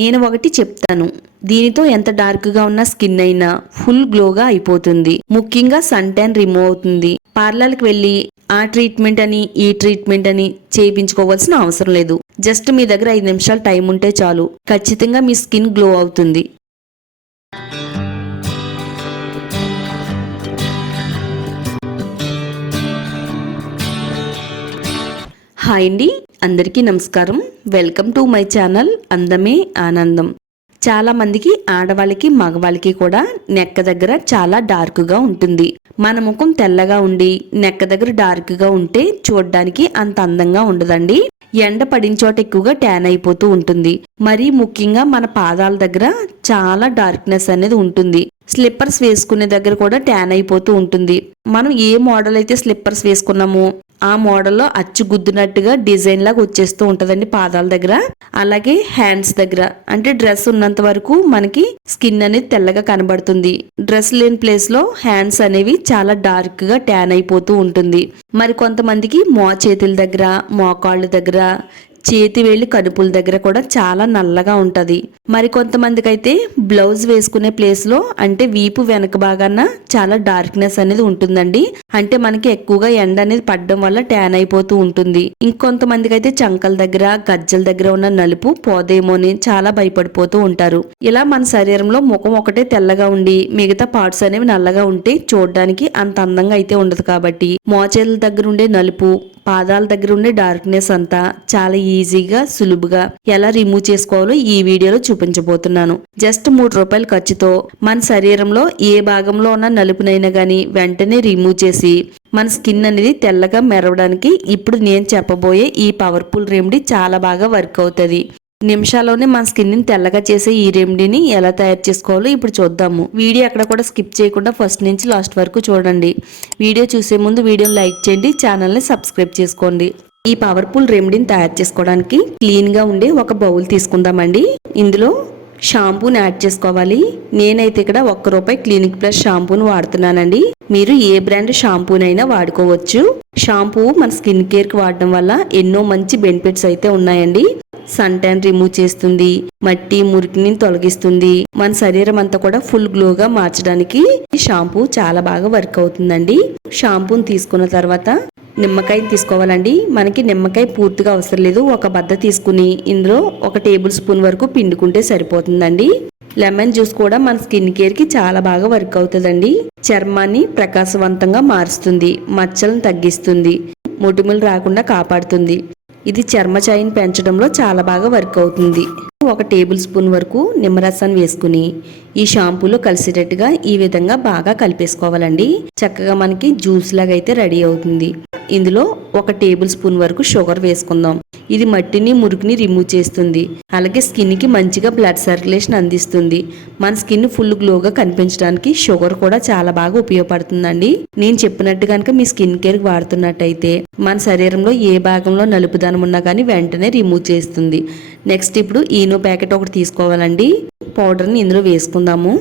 నేను ఒకటి చెప్తాను, దీనితో ఎంత డార్క్ గా ఉన్న స్కిన్ అయినా ఫుల్ గ్లోగా అయిపోతుంది. ముఖ్యంగా సన్ ట్యాన్ రిమూవ్ అవుతుంది. పార్లర్కి వెళ్ళి ఆ ట్రీట్మెంట్ అని ఈ ట్రీట్మెంట్ అని చేయించుకోవాల్సిన అవసరం లేదు. జస్ట్ మీ దగ్గర 5 నిమిషాలు టైం ఉంటే చాలు, ఖచ్చితంగా మీ స్కిన్ గ్లో అవుతుంది. హాయ్ అండి, అందరికీ నమస్కారం. వెల్కమ్ టు మై ఛానల్ అందమే ఆనందం. చాలా మందికి, ఆడవాళ్ళకి మగవాళ్ళకి కూడా నెక్క దగ్గర చాలా డార్క్గా ఉంటుంది. మన ముఖం తెల్లగా ఉండి నెక్క దగ్గర డార్క్గా ఉంటే చూడడానికి అంత అందంగా ఉండదండి. ఎండ పడిన చోట ఎక్కువగా ట్యాన్ అయిపోతూ ఉంటుంది. మరీ ముఖ్యంగా మన పాదాల దగ్గర చాలా డార్క్నెస్ అనేది ఉంటుంది. స్లిప్పర్స్ వేసుకునే దగ్గర కూడా ట్యాన్ అయిపోతూ ఉంటుంది. మనం ఏ మోడల్ అయితే స్లిప్పర్స్ వేసుకున్నామో ఆ మోడల్లో అచ్చు గుద్దినట్టుగా డిజైన్ లాగా వచ్చేస్తూ ఉంటదండి పాదాల దగ్గర. అలాగే హ్యాండ్స్ దగ్గర, అంటే డ్రెస్ ఉన్నంత వరకు మనకి స్కిన్ అనేది తెల్లగా కనబడుతుంది. డ్రెస్ లేని ప్లేస్ లో హ్యాండ్స్ అనేవి చాలా డార్క్ గా ట్యాన్ అయిపోతూ ఉంటుంది. మరి కొంతమందికి చేతుల దగ్గర, మోకాళ్ళ దగ్గర, చేతి వేళ్ళు కనుపుల దగ్గర కూడా చాలా నల్లగా ఉంటది. మరి కొంతమందికి అయితే బ్లౌజ్ వేసుకునే ప్లేస్ లో, అంటే వీపు వెనక భాగాన చాలా డార్క్నెస్ అనేది ఉంటుందండి. అంటే మనకి ఎక్కువగా ఎండ అనేది పడడం వల్ల ట్యాన్ అయిపోతూ ఉంటుంది. ఇంకొంతమందికి అయితే చంకల దగ్గర, గజ్జల దగ్గర ఉన్న నలుపు పోదేమో అని చాలా భయపడిపోతూ ఉంటారు. ఇలా మన శరీరంలో ముఖం ఒకటే తెల్లగా ఉండి మిగతా పార్ట్స్ అనేవి నల్లగా ఉంటే చూడడానికి అంత అందంగా అయితే ఉండదు. కాబట్టి మోచేతుల దగ్గర ఉండే నలుపు, పాదాల దగ్గర ఉండే డార్క్నెస్ అంతా చాలా ఈజీగా, సులువుగా ఎలా రిమూవ్ చేసుకోవాలో ఈ వీడియోలో చూపించబోతున్నాను. జస్ట్ ₹3 ఖర్చుతో మన శరీరంలో ఏ భాగంలో ఉన్న నలుపునైనా గానీ వెంటనే రిమూవ్ చేసి మన స్కిన్ అనేది తెల్లగా మెరవడానికి ఇప్పుడు నేను చెప్పబోయే ఈ పవర్ఫుల్ రెమెడీ చాలా బాగా వర్క్ అవుతుంది. నిమిషాల్లోనే మన స్కిన్ ని తెల్లగా చేసే ఈ రెమెడీని ఎలా తయారు చేసుకోవాలో ఇప్పుడు చూద్దాము. వీడియో ఎక్కడ కూడా స్కిప్ చేయకుండా ఫస్ట్ నుంచి లాస్ట్ వరకు చూడండి. వీడియో చూసే ముందు వీడియోని లైక్ చేయండి, ఛానల్ ని సబ్స్క్రైబ్ చేసుకోండి. ఈ పవర్ఫుల్ రెమెడీని తయారు చేసుకోవడానికి క్లీన్ గా ఉండే ఒక బౌల్ తీసుకుందామండి. ఇందులో షాంపూని యాడ్ చేసుకోవాలి. నేనైతే ఇక్కడ ₹1 క్లినిక్ ప్లస్ షాంపూని వాడుతున్నానండి. మీరు ఏ బ్రాండ్ షాంపూనైనా వాడుకోవచ్చు. షాంపూ మన స్కిన్ కేర్ కి వాడడం వల్ల ఎన్నో మంచి బెనిఫిట్స్ అయితే ఉన్నాయండి. సన్ ట్యాన్ రిమూవ్ చేస్తుంది, మట్టి మురికిని తొలగిస్తుంది, మన శరీరం అంతా కూడా ఫుల్ గ్లోగా మార్చడానికి షాంపూ చాలా బాగా వర్క్ అవుతుందండి. షాంపూని తీసుకున్న తర్వాత నిమ్మకాయ తీసుకోవాలండి. మనకి నిమ్మకాయ పూర్తిగా అవసరం లేదు. ఒక బద్ద తీసుకుని ఇందులో 1 టేబుల్ స్పూన్ వరకు పిండుకుంటే సరిపోతుందండి. లెమన్ జ్యూస్ కూడా మన స్కిన్ కేర్ కి చాలా బాగా వర్క్ అవుతుందండి. చర్మాన్ని ప్రకాశవంతంగా మారుస్తుంది, మచ్చలను తగ్గిస్తుంది, మొటిమలు రాకుండా కాపాడుతుంది. ఇది చర్మఛాయని పెంచడంలో చాలా బాగా వర్క్ అవుతుంది. 1 టేబుల్ స్పూన్ వరకు నిమ్మరసాన్ని వేసుకుని ఈ షాంపూలో కలిసేటట్టుగా ఈ విధంగా బాగా కలిపేసుకోవాలండి. చక్కగా మనకి జ్యూస్ లాగా అయితే రెడీ అవుతుంది. ఇందులో 1 టేబుల్ స్పూన్ వరకు షుగర్ వేసుకుందాం. ఇది మట్టిని మురికిని రిమూవ్ చేస్తుంది. అలాగే స్కిన్ కి మంచిగా బ్లడ్ సర్క్యులేషన్ అందిస్తుంది. మన స్కిన్ ఫుల్ గ్లోగా కనిపించడానికి షుగర్ కూడా చాలా బాగా ఉపయోగపడుతుందండి. నేను చెప్పినట్టు కనుక మీ స్కిన్ కేర్ వాడుతున్నట్టయితే మన శరీరంలో ఏ భాగంలో నలుపుదనం ఉన్నా కానీ వెంటనే రిమూవ్ చేస్తుంది. నెక్స్ట్ ఇప్పుడు ఈనో ప్యాకెట్ ఒకటి తీసుకోవాలండి. పౌడర్ని ఇందులో వేసుకుందాము.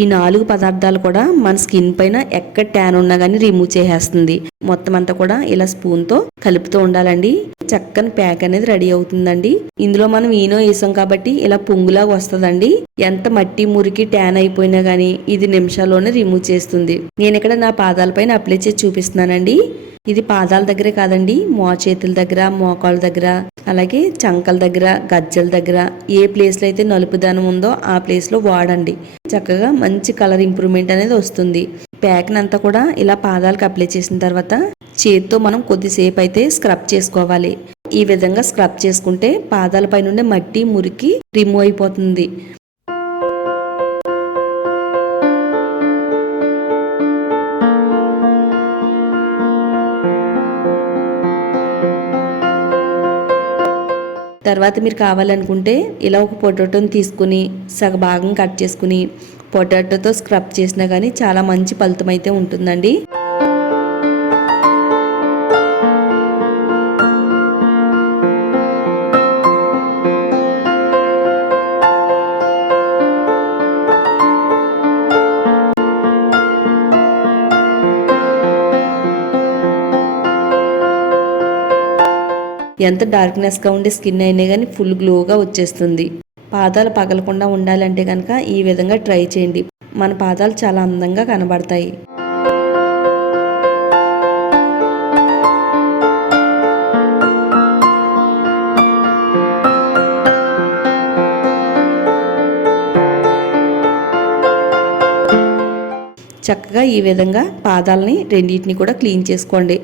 ఈ 4 పదార్థాలు కూడా మన స్కిన్ పైన ఎక్కడ ట్యాన్ ఉన్నా కానీ రిమూవ్ చేసేస్తుంది. మొత్తం అంతా కూడా ఇలా స్పూన్ తో కలుపుతూ ఉండాలండి. చక్కని ప్యాక్ అనేది రెడీ అవుతుందండి. ఇందులో మనం ఈనో వేసాం కాబట్టి ఇలా పొంగులాగా వస్తుందండి. ఎంత మట్టి మురికి ట్యాన్ అయిపోయినా గానీ ఇది నిమిషాల్లోనే రిమూవ్ చేస్తుంది. నేను ఇక్కడ నా పాదాల పైన అప్లై చేసి చూపిస్తున్నానండి. ఇది పాదాల దగ్గరే కాదండి, చేతుల దగ్గర, మోకాళ్ళ దగ్గర, అలాగే చంకల దగ్గర, గజ్జల దగ్గర ఏ ప్లేస్ లో అయితే నలుపుదనం ఉందో ఆ ప్లేస్ లో వాడండి. చక్కగా మంచి కలర్ ఇంప్రూవ్మెంట్ అనేది వస్తుంది. ప్యాక్ అంతా కూడా ఇలా పాదాలకు అప్లై చేసిన తర్వాత చేతితో మనం కొద్దిసేపు అయితే స్క్రబ్ చేసుకోవాలి. ఈ విధంగా స్క్రబ్ చేసుకుంటే పాదాల పైన మట్టి మురికి రిమూవ్ అయిపోతుంది. తర్వాత మీరు కావాలనుకుంటే ఇలా ఒక పొటాటోని తీసుకుని సగభాగం కట్ చేసుకుని పొటాటోతో స్క్రబ్ చేసినా కానీ చాలా మంచి ఫలితం అయితే ఉంటుందండి. ఎంత డార్క్నెస్గా ఉండే స్కిన్ అయినా కానీ ఫుల్ గ్లోగా వచ్చేస్తుంది. పాదాలు పగలకుండా ఉండాలంటే కనుక ఈ విధంగా ట్రై చేయండి. మన పాదాలు చాలా అందంగా కనబడతాయి. చక్కగా ఈ విధంగా పాదాలని రెండింటిని కూడా క్లీన్ చేసుకోండి.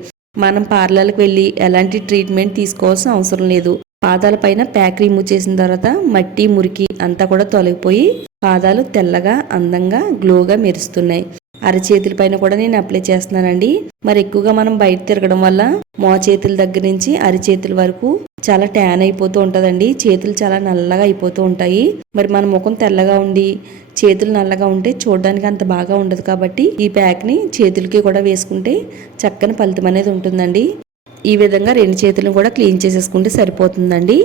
మనం పార్లర్కి వెళ్ళి ఎలాంటి ట్రీట్మెంట్ తీసుకోవాల్సిన అవసరం లేదు. పాదాల పైన ప్యాక్ రిమూవ్ చేసిన తర్వాత మట్టి మురికి అంతా కూడా తొలగిపోయి పాదాలు తెల్లగా అందంగా గ్లోగా మెరుస్తున్నాయి. అరచేతుల పైన కూడా నేను అప్లై చేస్తున్నానండి. మరి ఎక్కువగా మనం బయట తిరగడం వల్ల మోచేతుల దగ్గర నుంచి అరిచేతుల వరకు చాలా ట్యాన్ అయిపోతూ ఉంటుందండి. చేతులు చాలా నల్లగా అయిపోతూ ఉంటాయి. మరి మన ముఖం తెల్లగా ఉండి చేతులు నల్లగా ఉంటే చూడడానికి అంత బాగా ఉండదు. కాబట్టి ఈ ప్యాక్ని చేతులకి కూడా వేసుకుంటే చక్కని ఫలితం అనేది ఉంటుందండి. ఈ విధంగా 2 చేతులను కూడా క్లీన్ చేసేసుకుంటే సరిపోతుందండి.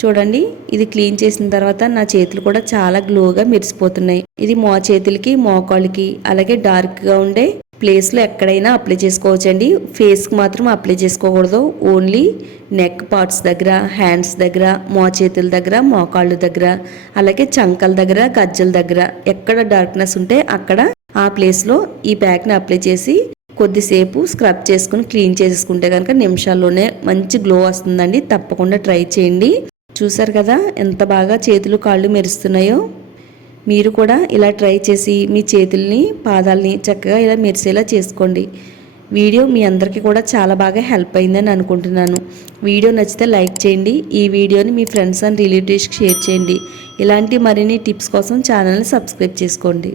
చూడండి, ఇది క్లీన్ చేసిన తర్వాత నా చేతులు కూడా చాలా గ్లోగా మెరిసిపోతున్నాయి. ఇది చేతులకి మోకాళ్ళకి అలాగే డార్క్గా ఉండే ప్లేస్లో ఎక్కడైనా అప్లై చేసుకోవచ్చండి. ఫేస్కి మాత్రం అప్లై చేసుకోకూడదు. ఓన్లీ నెక్ పార్ట్స్ దగ్గర, హ్యాండ్స్ దగ్గర, చేతుల దగ్గర, మోకాళ్ళ దగ్గర, అలాగే చంకల దగ్గర, గజ్జల దగ్గర ఎక్కడ డార్క్నెస్ ఉంటే అక్కడ ఆ ప్లేస్లో ఈ ప్యాక్ని అప్లై చేసి కొద్దిసేపు స్క్రబ్ చేసుకుని క్లీన్ చేసుకుంటే కనుక నిమిషాల్లోనే మంచి గ్లో వస్తుందండి. తప్పకుండా ట్రై చేయండి. చూసారు కదా ఎంత బాగా చేతులు కాళ్ళు మెరుస్తున్నాయో. మీరు కూడా ఇలా ట్రై చేసి మీ చేతుల్ని పాదాలని చక్కగా ఇలా మెరిసేలా చేసుకోండి. వీడియో మీ అందరికీ కూడా చాలా బాగా హెల్ప్ అయిందని అనుకుంటున్నాను. వీడియో నచ్చితే లైక్ చేయండి. ఈ వీడియోని మీ ఫ్రెండ్స్ అండ్ రిలేటివ్స్కి షేర్ చేయండి. ఇలాంటి మరిన్ని టిప్స్ కోసం ఛానల్ని సబ్స్క్రైబ్ చేసుకోండి.